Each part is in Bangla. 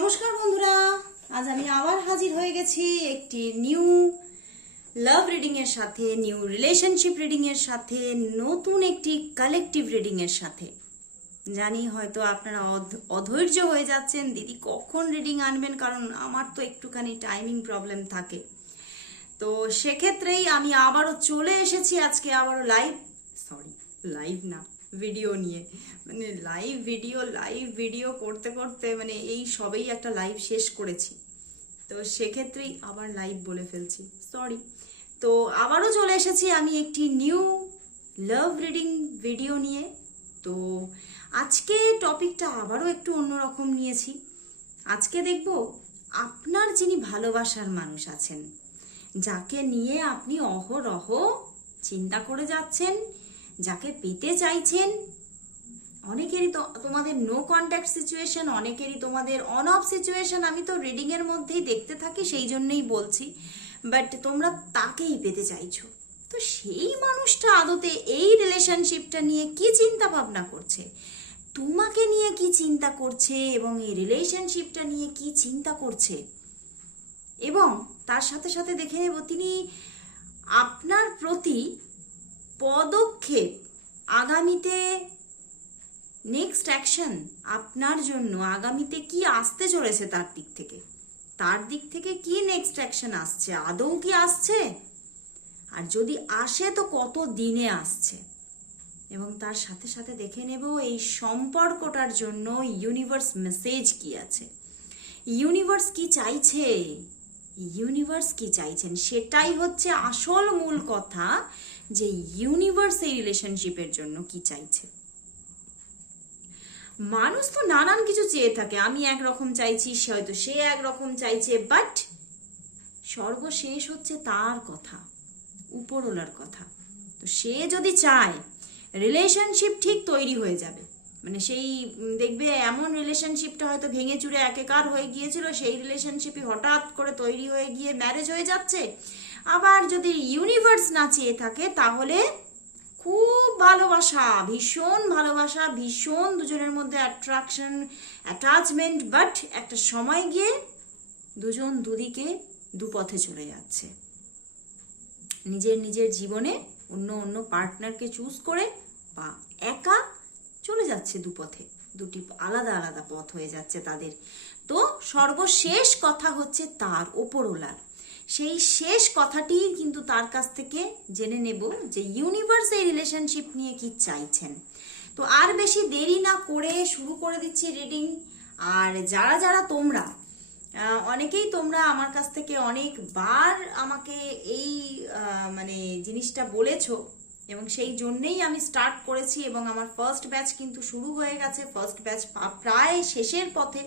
নমস্কার বন্ধুরা, আজ আমি আবার হাজির হয়ে গেছি একটি নিউ লাভ রিডিং এর সাথে নিউ রিলেশনশিপ রিডিং এর সাথে, নতুন একটি কালেকটিভ রিডিং এর সাথে। জানি হয়তো আপনারা অধ- অধৈর্য হয়ে যাচ্ছেন, দিদি কখন রিডিং আনবেন? কারণ আমার তো একটুখানি টাইমিং প্রবলেম থাকে। তো সেক্ষেত্রেই আমি আবারও চলে এসেছি আজকে আবারও লাইভ সরি লাইভ না। ভিডিও নিয়ে। মানে লাইভ ভিডিও লাইভ ভিডিও করতে করতে মানে এই সবেই একটা লাইভ শেষ করেছি। তো সেক্ষেত্রেই আবার লাইভ বলে ফেলছি। সরি তো আবারও চলে এসেছি আমি একটি নিউ লাভ রিডিং ভিডিও নিয়ে। তো আজকে টপিকটা আবারও একটু অন্যরকম নিয়েছি। আজকে দেখব আপনার যিনি ভালোবাসার মানুষ আছেন, যাকে নিয়ে আপনি অহরহ চিন্তা করে যাচ্ছেন যাকে পেতে চাইছেন। অনেকেরই তো তোমাদের নো কন্ট্যাক্ট সিচুয়েশন অনেকেরই তোমাদের অন অফ সিচুয়েশন আমি তো রিডিং এর মধ্যেই দেখতে থাকি, সেই জন্যই বলছি। বাট তোমরা তাকেই পেতে চাইছো। তো সেই মানুষটা আদতে এই রিলেশনশিপটা নিয়ে কি চিন্তা ভাবনা করছে? তোমাকে নিয়ে কি চিন্তা করছে এবং এই রিলেশনশিপটা নিয়ে কি চিন্তা করছে? এবং তার সাথে সাথে দেখে নেব, তিনি আপনার প্রতি পদক্ষেপ আগামীতে নেক্সট অ্যাকশন আপনার জন্য, আগামীতে কি আসতে চলেছে তার দিক থেকে? তার দিক থেকে কি নেক্সট অ্যাকশন আসছে? আদৌ কি আসছে? আর যদি আসে, তো কত দিনে আসছে? এবং তার সাথে সাথে দেখে নেব এই সম্পর্কটার জন্য ইউনিভার্স মেসেজ কি আছে? ইউনিভার্স কি চাইছে? ইউনিভার্স কি চাইছেন? সেটাই হচ্ছে আসল মূল কথা। যে ইউনিভার্স এই রিলেশনশিপের জন্য কি চাইছে? মানুষ তো নানান কিছু চেয়ে থাকে। আমি একরকম চাইছি, সে হয়তো সে একরকম চাইছে বাট সর্বশেষ হচ্ছে তার কথা, উপরওয়ালার কথা। তো সে যদি চায় রিলেশনশিপ ঠিক তৈরি হয়ে যাবে। মানে সেই দেখবে এমন রিলেশনশিপটা হয়তো ভেঙে চুরে একেকার হয়ে গিয়েছিল, সেই রিলেশনশিপই হঠাৎ করে তৈরি হয়ে গিয়ে ম্যারেজ হয়ে যাচ্ছে। আবার যদি ইউনিভার্স না চেয়ে থাকে, তাহলে খুব ভালোবাসা, ভীষণ ভালোবাসা, ভীষণ দুজনের মধ্যে অ্যাট্রাকশন অ্যাটাচমেন্ট বাট একটা সময় গিয়ে দুজন দুদিকে দুপথে চলে যাচ্ছে। নিজের নিজের জীবনে অন্য অন্য পার্টনারকে চুজ করে বা একা চলে যাচ্ছে দুপথে। দুটি আলাদা আলাদা পথ হয়ে যাচ্ছে তাদের। তো সর্বশেষ কথা হচ্ছে তার ওপরওলার সেই শেষ কথাটি কিন্তু তার কাছ থেকে জেনে নেব যে ইউনিভার্স এই রিলেশনশিপ নিয়ে কি চাইছেন। তো আর বেশি দেরি না করে শুরু করে দিচ্ছি রিডিং আর যারা যারা তোমরা অনেকেই তোমরা আমার কাছ থেকে অনেকবার আমাকে এই মানে জিনিসটা বলেছ এবং সেই জন্যেই আমি স্টার্ট করেছি এবং আমার ফার্স্ট ব্যাচ কিন্তু শুরু হয়ে গেছে। ফার্স্ট ব্যাচ প্রায় শেষের পথে।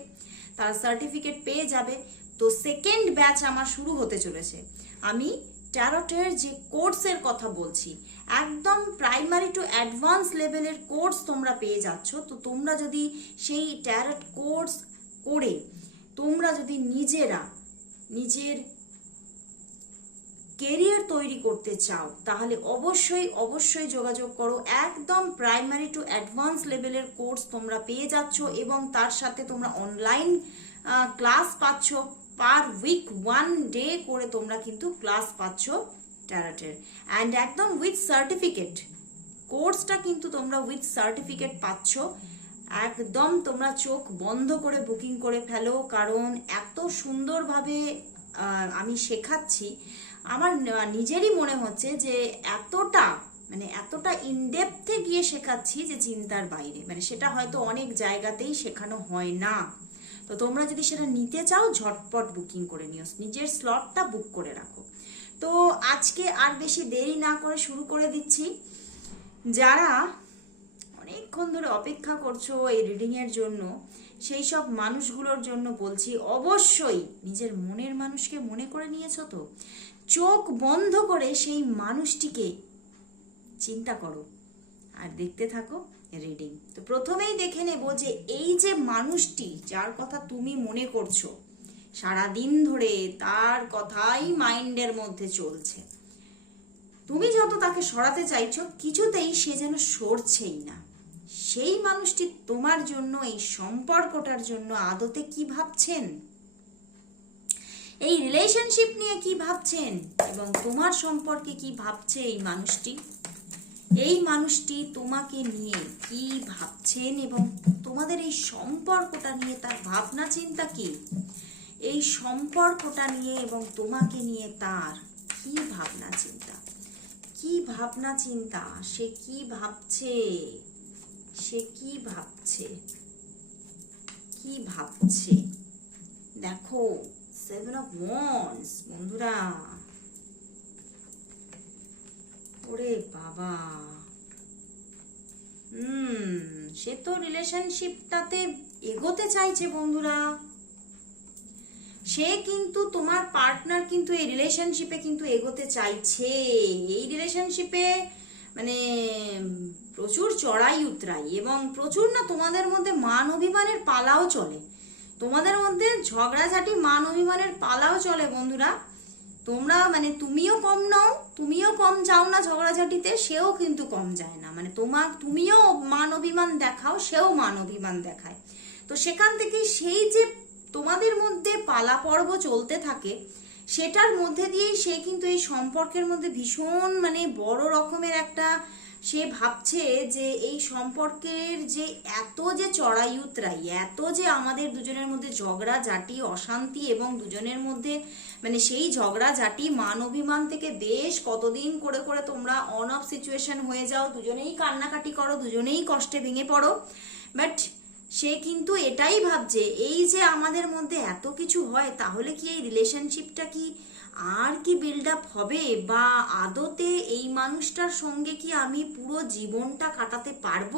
তারা সার্টিফিকেট পেয়ে যাবে। তো সেকেন্ড ব্যাচ আমার শুরু হতে চলেছে। আমি ট্যারটের যে কোর্সের কথা বলছি, একদম প্রাইমারি টু অ্যাডভান্স লেভেলের কোর্স তোমরা পেয়ে যাচ্ছ। তো তোমরা যদি সেই ট্যারট কোর্স করে তোমরা যদি নিজেরা নিজের কেরিয়ার তৈরি করতে চাও, তাহলে অবশ্যই অবশ্যই যোগাযোগ করো। একদম প্রাইমারি টু অ্যাডভান্স লেভেলের কোর্স তোমরা পেয়ে যাচ্ছ এবং তার সাথে তোমরা অনলাইন ক্লাস পাচ্ছ। পার উইক ওয়ান ডে করে তোমরা কিন্তু ক্লাস পাচ্ছ ট্যারাটের অ্যান্ড একদম উইথ সার্টিফিকেট কোর্সটা কিন্তু তোমরা উইথ সার্টিফিকেট পাচ্ছ। একদম তোমরা চোখ বন্ধ করে বুকিং করে ফেলো, কারণ এত সুন্দরভাবে আমি শেখাচ্ছি। আমার নিজেরই মনে হচ্ছে যে এতটা মানে এতটা ইনডেপথে গিয়ে শেখাচ্ছি যে চিন্তার বাইরে। মানে সেটা হয়তো অনেক জায়গাতেই শেখানো হয় না। তো তোমরা যদি সেটা নিতে চাও, ঝটপট বুকিং করে নিও। নিজের স্লটটা বুক করে রাখো। তো আজকে আর বেশি দেরি না করে শুরু করে দিচ্ছি। যারা অনেকক্ষণ ধরে অপেক্ষা করছ এই রিডিং এর জন্য, সেই সব মানুষগুলোর জন্য বলছি, অবশ্যই নিজের মনের মানুষকে মনে করে নিয়েছো তো? চোখ বন্ধ করে সেই মানুষটিকে চিন্তা করো। আর দেখতে থাকো রিডিং তো প্রথমেই দেখে নেব যে এই যে মানুষটি যার কথা তুমি মনে করছ সারা দিন ধরে তার কথাই মাইন্ডের মধ্যে চলছে। তুমি যত তাকে সরাতে চাইছো, কিছুতেই সে যেন সরছেই না। সেই মানুষটি তোমার জন্য, এই সম্পর্কটার জন্য আদতে কি ভাবছেন? এই রিলেশনশিপ নিয়ে কি ভাবছেন? এবং তোমার সম্পর্কে কি ভাবছে এই মানুষটি? এই মানুষটি তোমাকে নিয়ে কি ভাবছেন এবং তোমাদের এই সম্পর্কটা নিয়ে তার ভাবনা চিন্তা কি? এই সম্পর্কটা নিয়ে এবং তোমাকে নিয়ে তার কি ভাবনা চিন্তা? কি ভাবনা চিন্তা? সে কি ভাবছে? সে কি ভাবছে? কি ভাবছে? দেখো সেভেন অফ ওয়ান্স বন্ধুরা। ওরে বাবা। হুম, সে তো রিলেশনশিপটাতে এগোতে চাইছে বন্ধুরা। সে কিন্তু তোমার পার্টনার কিন্তু এই রিলেশনশিপে কিন্তু এগোতে চাইছে। এই রিলেশনশিপে মানে প্রচুর চড়াই উতরাই এবং প্রচুর না তোমাদের মধ্যে মান অভিমানের পালাও চলে। তোমাদের মধ্যে ঝগড়াঝাটি, মান অভিমানের পালাও চলে বন্ধুরা। তোমরা মানে তুমিও কম নও, তুমিও কম যাও না ঝগড়াঝাটিতে, সেও কিন্তু কম যায় না। মানে তোমার তুমিও মান অভিমান দেখাও, সেও মান অভিমান দেখায়। তো সেখান থেকে সেই যে তোমাদের মধ্যে পালা পর্ব চলতে থাকে, সেটার মধ্যে দিয়েই সে কিন্তু এই সম্পর্কের মধ্যে ভীষণ মানে বড় রকমের একটা সে ভাবছে যে এই সম্পর্কের যে এত যে চড়াই উতরাই এত যে আমাদের দুজনের মধ্যে ঝগড়া জাটি অশান্তি এবং দুজনের মধ্যে মানে সেই ঝগড়া জাটি মান অভিমান থেকে বেশ কতদিন করে করে তোমরা অন অফ সিচুয়েশন হয়ে যাও, দুজনেই কান্নাকাটি করো, দুজনেই কষ্টে ভেঙে পড়ো। বাট সে কিন্তু এটাই ভাবছে, এই যে আমাদের মধ্যে এত কিছু হয়, তাহলে কি এই রিলেশনশিপটা কি আর কি বিল্ড আপ হবে? বা আদতে এই মানুষটার সঙ্গে কি আমি পুরো জীবনটা কাটাতে পারব?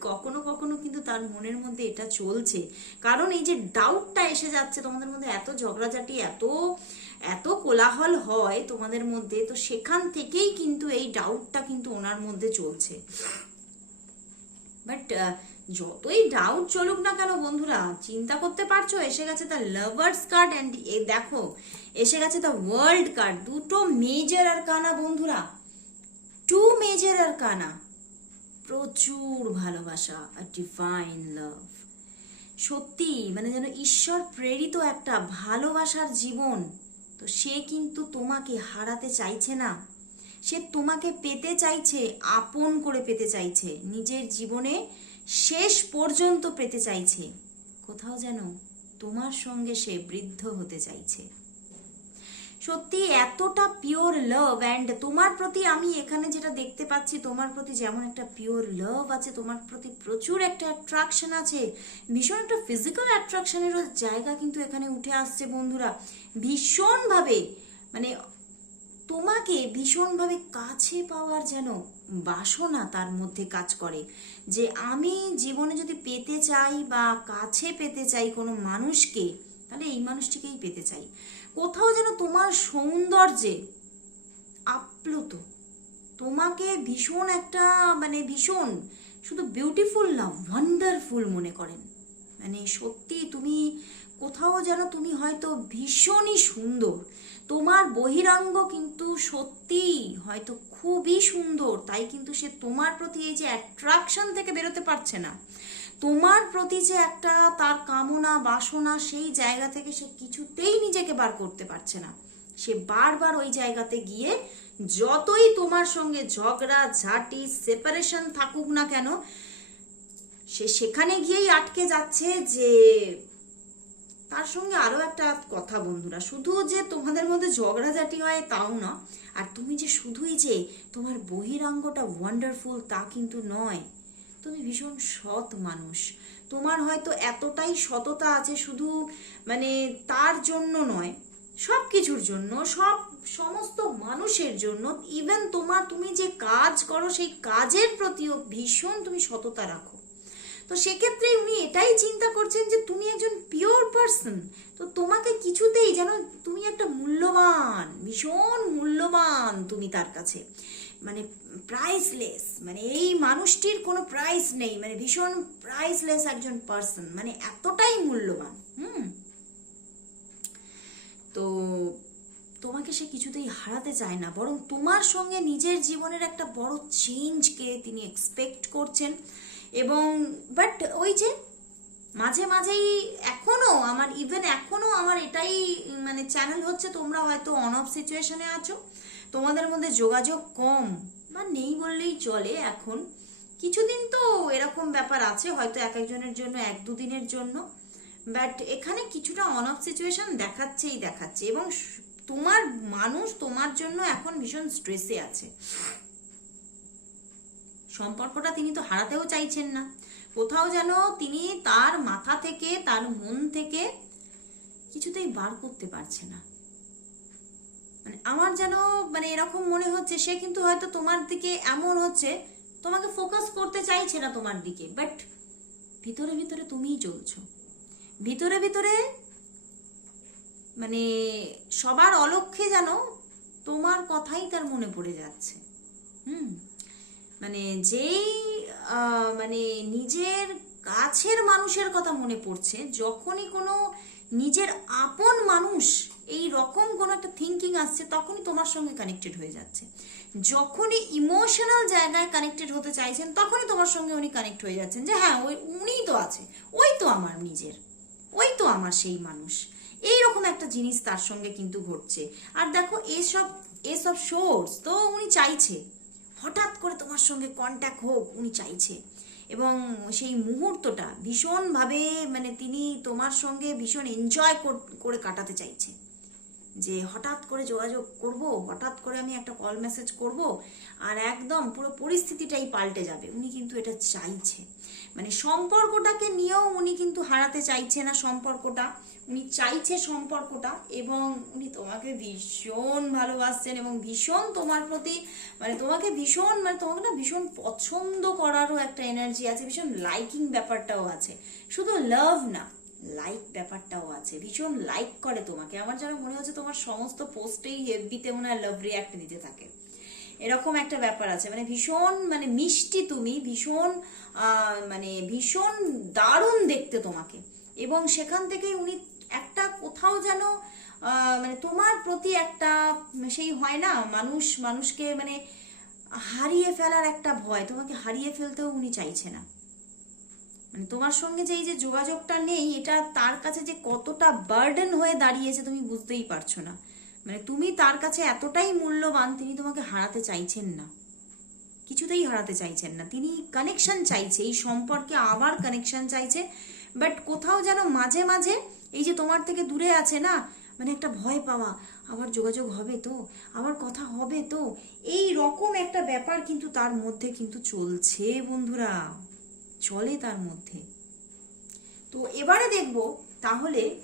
কখনো কখনো কিন্তু তার মনের মধ্যে এটা চলছে। কারণ এই যে ডাউটটা এসে যাচ্ছে তোমাদের মধ্যে, এত ঝগড়াঝাটি, এত এত কোলাহল হয় তোমাদের মধ্যে, তো সেখান থেকেই কিন্তু এই ডাউটটা কিন্তু ওনার মধ্যে চলছে। বাট যতই ডাউট চলুক না কেন বন্ধুরা, চিন্তা করতে পারছ? এসে গেছে দ্য লাভার্স কার্ড অ্যান্ড এ দেখো, এসে গেছে দ্য ওয়ার্ল্ড কার্ড দুটো মেজর আর কানা বন্ধুরা। টু মেজর আর কানা প্রচুর ভালোবাসা ডিভাইন লাভ সত্যি মানে যেন ঈশ্বর প্রেরিত একটা ভালোবাসার জীবন। তো সে কিন্তু তোমাকে হারাতে চাইছে না। সে তোমাকে পেতে চাইছে, আপন করে পেতে চাইছে। নিজের জীবনে শেষ পর্যন্ত পেতে চাইছে। কোথাও যেন তোমার সঙ্গে সে বৃদ্ধ হতে চাইছে। সত্যি এতটা পিওর লাভ অ্যান্ড তোমার প্রতি আমি এখানে যেটা দেখতে পাচ্ছি, তোমার প্রতি যেমন একটা পিওর লাভ আছে, তোমার প্রতি প্রচুর একটা অ্যাট্রাকশন আছে। ভীষণ একটা ফিজিক্যাল অ্যাট্রাকশনেরও জায়গা কিন্তু এখানে উঠে আসছে বন্ধুরা। ভীষণভাবে মানে তোমাকে ভীষণভাবে কাছে পাওয়ার যেন বাসনা তার মধ্যে কাজ করে যে আমি জীবনে যদি পেতে চাই বা কাছে পেতে চাই কোনো মানুষকে, তাহলে এই মানুষটিকেই পেতে চাই। কোথাও যেন তোমার সৌন্দর্যে আপ্লুত। তোমাকে ভীষণ একটা মানে ভীষণ শুধু বিউটিফুল না ওয়ান্ডারফুল মনে করেন। মানে সত্যি তুমি কোথাও যেন তুমি হয়তো ভীষণই সুন্দর। তোমার বহিরাঙ্গ কিন্তু সত্যি হয়তো খুবই সুন্দর, তাই কিন্তু সে তোমার প্রতি এই যে অ্যাট্রাকশন থেকে বেরোতে পারছে না। তোমার প্রতি যে একটা তার কামনা, বাসনা, সেই জায়গা থেকে সে কিছুতেই নিজেকে বার করতে পারছে না। সে বারবার ওই জায়গাতে গিয়ে যতই তোমার সঙ্গে ঝগড়া, ঝাঁটি সেপারেশন থাকুক না কেন, সে সেখানে গিয়েই আটকে যাচ্ছে যে তার সঙ্গে আরও একটা কথা বন্ধুরা, শুধু যে তোমাদের মধ্যে ঝগড়াঝাটি হয় তাও না, আর তুমি যে শুধুই যে তোমার বহিরাঙ্গটা ওয়ান্ডারফুল তা কিন্তু নয়। তুমি ভীষণ সৎ মানুষ। তোমার হয়তো এতটাই সততা আছে শুধু মানে তার জন্য নয়, সব কিছুর জন্য, সব সমস্ত মানুষের জন্য। ইভেন তোমার, তুমি যে কাজ করো, সেই কাজের প্রতিও ভীষণ তুমি সততা রাখো। তো সেক্ষেত্রে উনি এটাই চিন্তা করছেন যে তুমি একজন পিওর পার্সন তো তোমাকে কিছুতেই যেন তুমি একটা মূল্যবান, ভীষণ মূল্যবান তুমি তার কাছে। মানে প্রাইসলেস মানে এই মানুষটির কোনো প্রাইস নেই মানে ভীষণ প্রাইসলেস একজন পার্সন মানে এতটাই মূল্যবান, হুম? তো তোমাকে সে কিছুতেই হারাতে চায় না, বরং তোমার সঙ্গে নিজের জীবনের একটা বড় চেঞ্জকে তিনি এক্সপেক্ট করছেন। এবং বাট ওই যে মাঝে মাঝেই এখনও আমার ইভেন এখনও আমার এটাই মানে চ্যানেল হচ্ছে, তোমরা হয়তো অন অফ সিচুয়েশনে আছো। তোমাদের মধ্যে যোগাযোগ কম, বা নেই বললেই চলে এখন। কিছুদিন তো এরকম ব্যাপার আছে, হয়তো এক একজনের জন্য, এক দুদিনের জন্য। বাট এখানে কিছুটা অন অফ সিচুয়েশন দেখাচ্ছেই দেখাচ্ছে, এবং তোমার মানুষ তোমার জন্য এখন ভীষণ স্ট্রেসে আছে। সম্পর্কটা তিনি তো হারাতেও চাইছেন না। কোথাও যেন তিনি তার মাথা থেকে, তার মন থেকে কিছুতেই বার করতে পারছে না। মানে আমার যেন মানে এরকম মনে হচ্ছে, সে কিন্তু হয়তো তোমার দিকে এমন হচ্ছে, তোমাকে ফোকাস করতে চাইছে না তোমার দিকে বাট ভিতরে ভিতরে তুমিই চলছো ভিতরে ভিতরে মানে সবার অলক্ষ্যে যেন তোমার কথাই তার মনে পড়ে যাচ্ছে। হুম। মানে যেই মানে নিজের কাছের মানুষের কথা মনে পড়ছে, যখনই কোনো নিজের আপন মানুষ এই রকম কোনো একটা থিঙ্কিং আসছে, তখনই তোমার সঙ্গে কানেক্টেড হয়ে যাচ্ছে। যখনই ইমোশনাল জায়গায় কানেক্টেড হতে চাইছেন, তখনই তোমার সঙ্গে উনি কানেক্ট হয়ে যাচ্ছেন যে হ্যাঁ ওই উনিই তো আছে, ওই তো আমার নিজের, ওই তো আমার সেই মানুষ। এই রকম একটা জিনিস তার সঙ্গে কিন্তু ঘটছে। আর দেখো, এসব এসব সোর্স তো উনি চাইছে। হঠাৎ করে তোমার সঙ্গে কন্ট্যাক্ট হোক, উনি চাইছে। এবং সেই মুহূর্তটা ভীষণভাবে মানে তিনি তোমার সঙ্গে ভীষণ এনজয় করে কাটাতে চাইছে। যে হঠাৎ করে যোগাযোগ করব, হঠাৎ করে আমি একটা কল মেসেজ করব, আর একদম পুরো পরিস্থিতিটাই পাল্টে যাবে। উনি কিন্তু এটা চাইছে। মানে সম্পর্কটাকে নিয়েও উনি কিন্তু হারাতে চাইছে না সম্পর্কটা। উনি চাইছে সম্পর্কটা এবং উনি তোমাকে ভীষণ ভালোবাসছেন এবং ভীষণ তোমার প্রতি মানে তোমাকে ভীষণ মানে তোমাকে না ভীষণ পছন্দ করারও একটা এনার্জি আছে, ভীষণ লাইকিং ব্যাপারটাও আছে। শুধু লাভ না লাইক ব্যাপারটাও আছে, ভীষণ লাইক করে তোমাকে। আমার যেন মনে হচ্ছে তোমার সমস্ত পোস্টেই হেভিতে মনে হয় লাভ রিয়াক্ট দিতে থাকে। এরকম একটা ব্যাপার আছে মানে ভীষণ মানে মিষ্টি তুমি, ভীষণ মানে ভীষণ দারুণ দেখতে তোমাকে। এবং সেখান থেকেই উনি একটা কোথাও যেন মানে তোমার প্রতি একটা সেই হয় না, মানুষ, মানুষকে মানে হারিয়ে ফেলার একটা ভয়। তোমাকে হারিয়ে ফেলতেও উনি চাইছে না। মানে তোমার সঙ্গে যে এই যে যোগাযোগটা নেই, এটা তার কাছে যে কতটা বার্ডেন হয়ে দাঁড়িয়েছে তুমি বুঝতেই পারছ না। মানে তুমি তার কাছে এতটাই মূল্যবান, তিনি তোমাকে হারাতে চাইছেন না। কিছুতেই হারাতে চাইছেন না। তিনি কানেকশন চাইছে, এই সম্পর্কে আবার কানেকশন চাইছে বাট কোথাও যেন মাঝে মাঝে এই যে তোমার থেকে দূরে আছে না মানে একটা ভয় পাওয়া। আবার যোগাযোগ হবে তো? আবার কথা হবে তো? এই রকম একটা ব্যাপার কিন্তু তার মধ্যে কিন্তু চলছে বন্ধুরা। চলে তার মধ্যে। তো এবারে দেখব তাহলে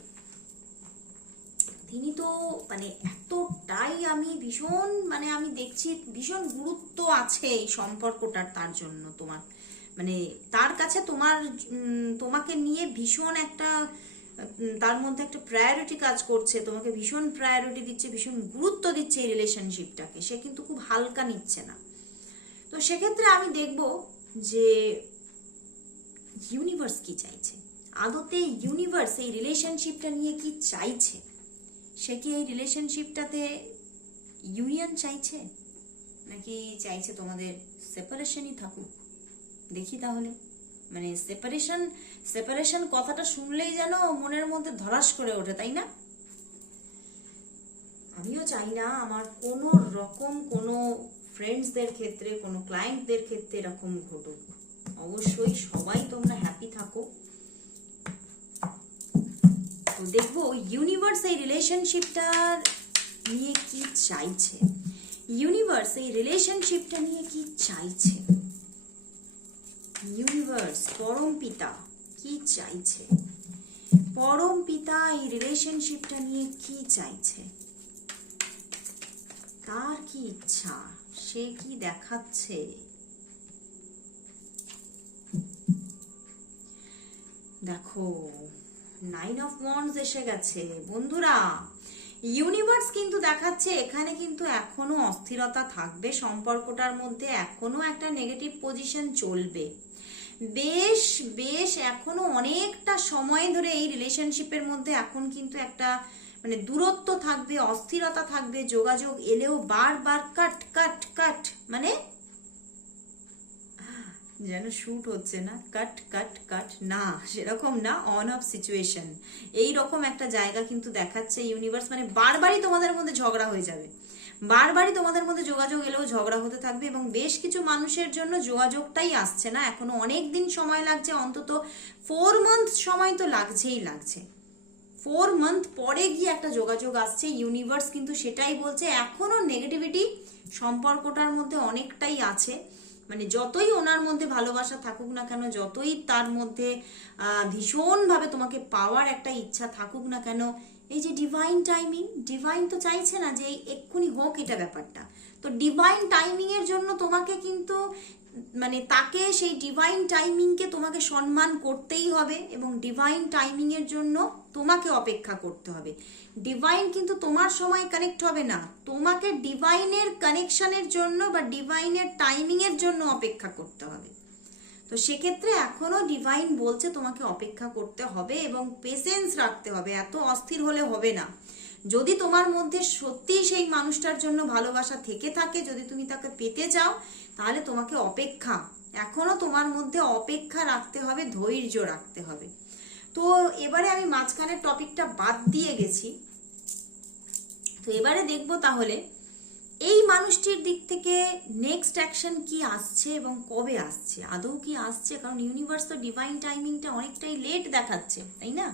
তিনি তো মানে এতটাই আমি ভীষণ মানে আমি দেখছি ভীষণ গুরুত্ব আছে এই সম্পর্কটার তার জন্য তোমার। মানে তার কাছে তোমার তোমাকে নিয়ে ভীষণ একটা তার মধ্যে একটা প্রায়োরিটি কাজ করছে, তোমাকে ভীষণ প্রায়োরিটি দিচ্ছে, ভীষণ গুরুত্ব দিচ্ছে এই রিলেশনশিপটাকে সে কিন্তু খুব হালকা নিচ্ছে না। তো সেক্ষেত্রে আমি দেখব যে ইউনিভার্স কি চাইছে। আদতে ইউনিভার্স এই রিলেশনশিপটা নিয়ে কি চাইছে? সে কি এই রিলেশনশিপটাতে ইউনিয়ন চাইছে? নাকি চাইছে তোমাদের সেপারেশনই থাকুক? দেখি তাহলে। মানে সেপারেশন সেপারেশন কথাটা শুনলেই যেন মনের মধ্যে ধরাস করে ওঠে, তাই না? আমিও চাই না আমার কোনো রকম কোনো ফ্রেন্ডসদের ক্ষেত্রে, কোনো ক্লায়েন্টদের ক্ষেত্রে এরকম ঘটুক। অবশ্যই সবাই তোমরা হ্যাপি থাকো। তো দেখব ইউনিভার্স এই রিলেশনশিপটা নিয়ে কি চাইছে। ইউনিভার্স এই রিলেশনশিপটা নিয়ে কি চাইছে। ইউনিভার্স পরম পিতা। চাইছে? পরম পিতা এই রিলেশনশিপটা নিয়ে কি চাইছে? তার কি ইচ্ছা? সে কি দেখাচ্ছে? দেখো নাইন অফ ওয়ান্ডস এসে গেছে। বন্ধুরা ইউনিভার্স কিন্তু দেখাচ্ছে, এখানে কিন্তু এখনও অস্থিরতা থাকবে। সম্পর্কটার মধ্যে এখনও একটা নেগেটিভ পজিশন চলবে। বেশ বেশ, এখনও অনেকটা সময় ধরে এই রিলেশনশিপের মধ্যে এখন কিন্তু একটা মানে দূরত্ব থাকবে, অস্থিরতা থাকবে, যোগাযোগ এলেও বারবার কাট কাট কাট মানে যেন শুট হচ্ছে না কাট কাট কাট না, সেরকম না অন অফ সিচুয়েশন এই রকম একটা জায়গা কিন্তু দেখাচ্ছে ইউনিভার্স মানে বারবারই তোমাদের মধ্যে ঝগড়া হয়ে যাবে। বারবারই তোমাদের মধ্যে যোগাযোগ এলেও ঝগড়া হতে থাকবে এবং বেশ কিছু মানুষের জন্য যোগাযোগটাই আসছে না। এখনও অনেক দিন সময় লাগছে, অন্তত ফোর মান্থ সময় তো লাগছেই লাগছে। ফোর মান্থ পরে গিয়ে একটা যোগাযোগ আসছে ইউনিভার্স কিন্তু সেটাই বলছে এখনও নেগেটিভিটি সম্পর্কটার মধ্যে অনেকটাই আছে। মানে যতই ওনার মধ্যে ভালোবাসা থাকুক না কেন, যতই তার মধ্যে ভীষণভাবে তোমাকে পাওয়ার একটা ইচ্ছা থাকুক না কেন এই যে ডিভাইন টাইমিং ডিভাইন তো চাইছে না যে এক্ষুনি হোক এটা ব্যাপারটা। তো ডিভাইন টাইমিং এর জন্য তোমাকে কিন্তু মানে তাকে সেই ডিভাইন টাইমিংকে তোমাকে সম্মান করতেই হবে এবং ডিভাইন টাইমিং এর জন্য তোমাকে অপেক্ষা করতে হবে। ডিভাইন কিন্তু তোমার সময় কানেক্ট হবে না। তোমাকে ডিভাইনের কানেকশনের জন্য বা ডিভাইনের টাইমিং এর জন্য অপেক্ষা করতে হবে। তো সেক্ষেত্রে এখনও ডিভাইন বলছে তোমাকে অপেক্ষা করতে হবে এবং পেশেন্স রাখতে হবে, এত অস্থির হলে হবে না। যদি তোমার মধ্যে সত্যিই সেই মানুষটার জন্য ভালোবাসা থেকে থাকে, যদি তুমি তাকে পেতে চাও, তাহলে তোমাকে অপেক্ষা। এখনও তোমার মধ্যে অপেক্ষা রাখতে হবে, ধৈর্য রাখতে হবে। তো এবারে আমি মাঝখানের টপিকটা বাদ দিয়ে গেছি। তো এবারে দেখব তাহলে এই মানুষটির দিক থেকে নেক্সট অ্যাকশন কি আসছে এবং কবে আসছে? আদৌ কি আসছে? কারণ ইউনিভার্স তো ডিভাইন টাইমিংটা অনেকটাই লেট দেখাচ্ছে, তাই না?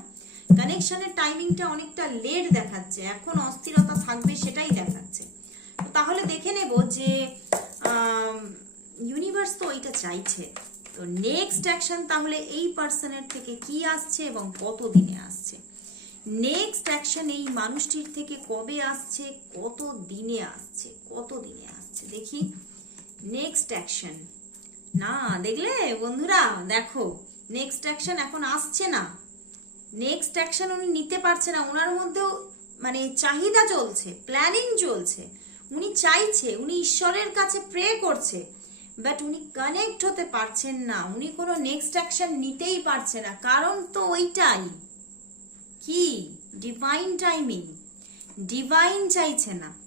কানেকশনের টাইমিংটা অনেকটা লেট দেখাচ্ছে, এখন অস্থিরতা থাকবে সেটাই দেখাচ্ছে। তাহলে দেখে নেব যে ইউনিভার্স তো ওইটা চাইছে। তো নেক্সট অ্যাকশন তাহলে এই পার্সনের থেকে কি আসছে এবং কত দিনে আসছে? নেক্সট অ্যাকশন এই মানুষটির থেকে কবে আসছে? কত দিনে আসছে? কত দিনে আসছে? দেখি। নেক্সট অ্যাকশন না, দেখলে? বন্ধুরা, দেখো। নেক্সট অ্যাকশন এখন আসছে না। নেক্সট অ্যাকশন উনি নিতে পারছে না। ওনার মধ্যেও মানে চাহিদা চলছে প্ল্যানিং চলছে। উনি চাইছে, উনি ঈশ্বরের কাছে প্রে করছে। বাট উনি কানেক্ট হতে পারছেন না। উনি কোনো নেক্সট অ্যাকশন নিতেই পারছে না। কারণ তো ওইটাই। কি? ডিভাইন টাইমিং ডিভাইন চাইছে না।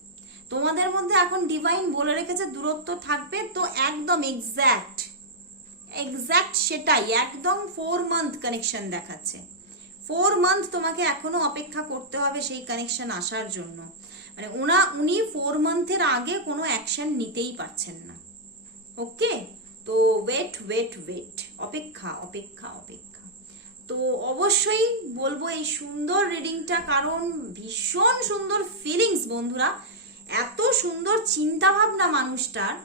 তোমাদের মধ্যে এখন ডিভাইন বলে রেখেছে দূরত্ব থাকবে তো একদম এক্স্যাক্ট এক্স্যাক্ট সেটাই, একদম ফোর মান্থ কানেকশন দেখাচ্ছে। ফোর মান্থ তোমাকে এখনও অপেক্ষা করতে হবে সেই কানেকশন আসার জন্য। মানে ওনা, উনি ফোর মান্থের আগে কোনো অ্যাকশন নিতেই পারছেন না। ওকে? তো ওয়েট ওয়েট ওয়েট অপেক্ষা অপেক্ষা অপেক্ষা। তো অবশ্যই বলব এই সুন্দর রিডিংটা কারণ ভীষণ সুন্দর ফিলিংস বন্ধুরা। এত সুন্দর চিন্তা ভাবনা মানুষটার।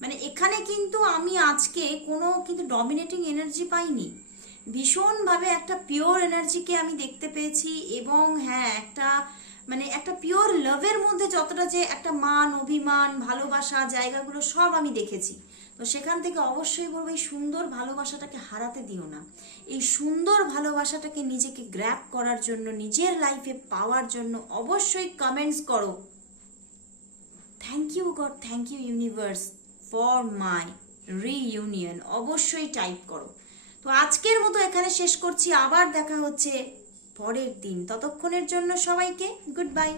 মানে এখানে কিন্তু আমি আজকে কোনো কিন্তু ডমিনেটিং এনার্জি পাইনি। ভীষণভাবে একটা পিওর এনার্জিকে আমি দেখতে পেয়েছি এবং হ্যাঁ একটা মানে একটা পিওর লাভের মধ্যে যতটা যে একটা মান, অভিমান, ভালোবাসা, জায়গাগুলো সব আমি দেখেছি। তো সেখান থেকে অবশ্যই বলব এই সুন্দর ভালোবাসাটাকে হারাতে দিও না। এই সুন্দর ভালোবাসাটাকে নিজেকে গ্র্যাপ করার জন্য, নিজের লাইফে পাওয়ার জন্য অবশ্যই কমেন্টস করো। Thank you God thank you universe for my reunion অবশ্যই টাইপ করো। তো আজকের মতো এখানে শেষ করছি। আবার দেখা হচ্ছে পরের দিন। ততক্ষণের জন্য সবাইকে গুড বাই